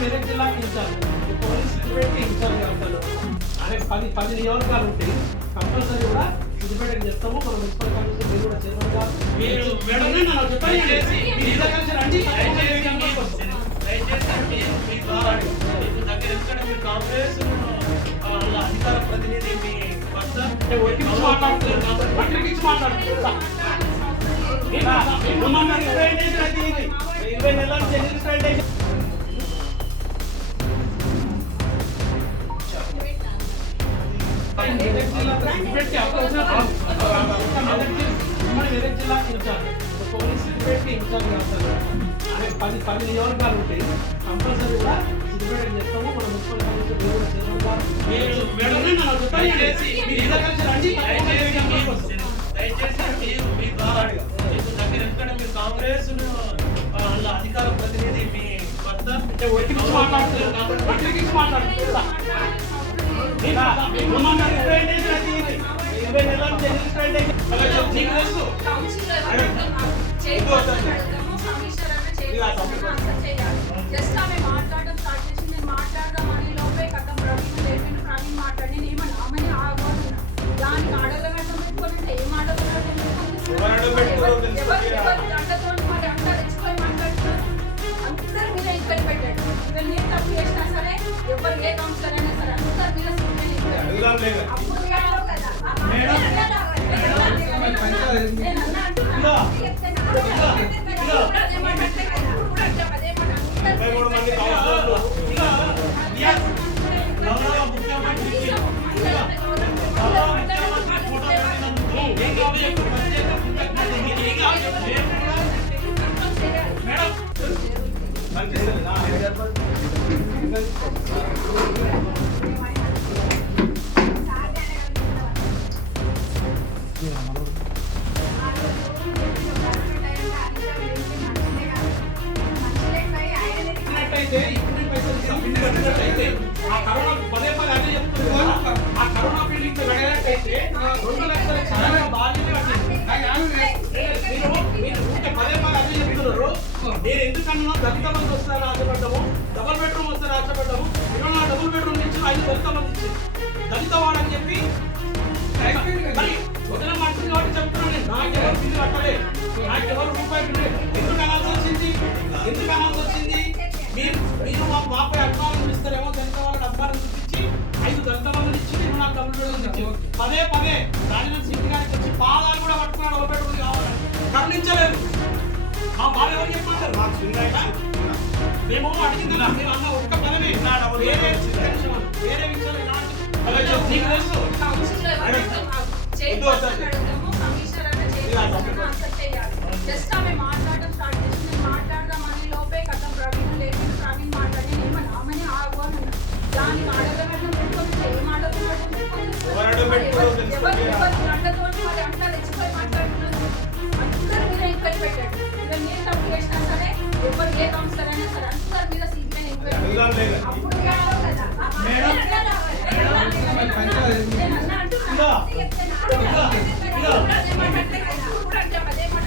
మెదక్ జిల్లా incharge police incharge పది పది నియోజకాలు ఉంటాయి. కంపల్సరీ కూడా సిద్దిపేటకి చెప్తాము మన మున్సిపల్ కమిషన్ మీరు కూడా చైర్మన్ గారు మీరు మేడం నాకు చెప్పండి మీరు ఇలా కలిసి రండి. అధికార ప్రతినిధి మీ వద్ద అంటే ఒట్టికిచ్చి మాట్లాడుతున్నారు. కాబట్టి ఒట్టికిచ్చి మాట్లాడుతున్నారు? ఇరవై నెలల పది పది నియోజకాలు ఉంటాయి కంపల్సరీ కూడా సిద్దిపేటకి చెప్తాము మన మున్సిపల్ మీరు కాంగ్రెస్ అధికార ప్రతినిధి మీ వద్ద మాట్లాడుతున్నారు జస్ట్ ఆమె మాట్లాడడం స్టార్ట్ చేసి నేను మాట్లాడదామని లోపే కథం ప్రవీణ్ లేకుండా ప్రవీణ్ మాట్లాడి నేను ఏమన్నా ఆమెని దానికి ఏం ఎవరు మరి అంట తెచ్చుకొని మాట్లాడుతున్నారు అందరి మీద ఎంక్వైరీ పెట్టాడు ఇవన్నీ ఏ తప్పు చేసినా సరే ఎవరు ఏ కౌన్సిలర్ అయినా సరే అందరి మీద మూడు నేను ఎందుకన్నా దళిత మంది వస్తారని ఆశపడ్డాము డబుల్ బెడ్రూమ్ వస్తారని ఆశపడ్డాము ఇరవై నాలుగు డబుల్ బెడ్రూమ్ నుంచి ఐదు దళిత మంది ఇచ్చింది దళిత వాడని చెప్పి మరి వదిన మాట్లాడింది కాబట్టి చెప్తున్నాను పదే పదే రాజధాని సింగ్ గారికి వచ్చి పాదాలు కూడా పట్టుకున్నాడు డబ్బులు పెట్టుకుని కావాలని కరుణించలేదు మా బాధ ఎవరు చెప్పమంటారు? మాకు సింగాయన మేము అడిగింది నా- మీరు అన్న ఒక్క పదవి వేరే వేరే విషయాలు నీకు తెలుసు? జస్ట్ ఆమె ఏ కౌన్సిలర్ అయినా సరే అందరి మీద సిబిఐ ఎంక్వైరీ అప్పుడు కావాలి కదా అదే మాట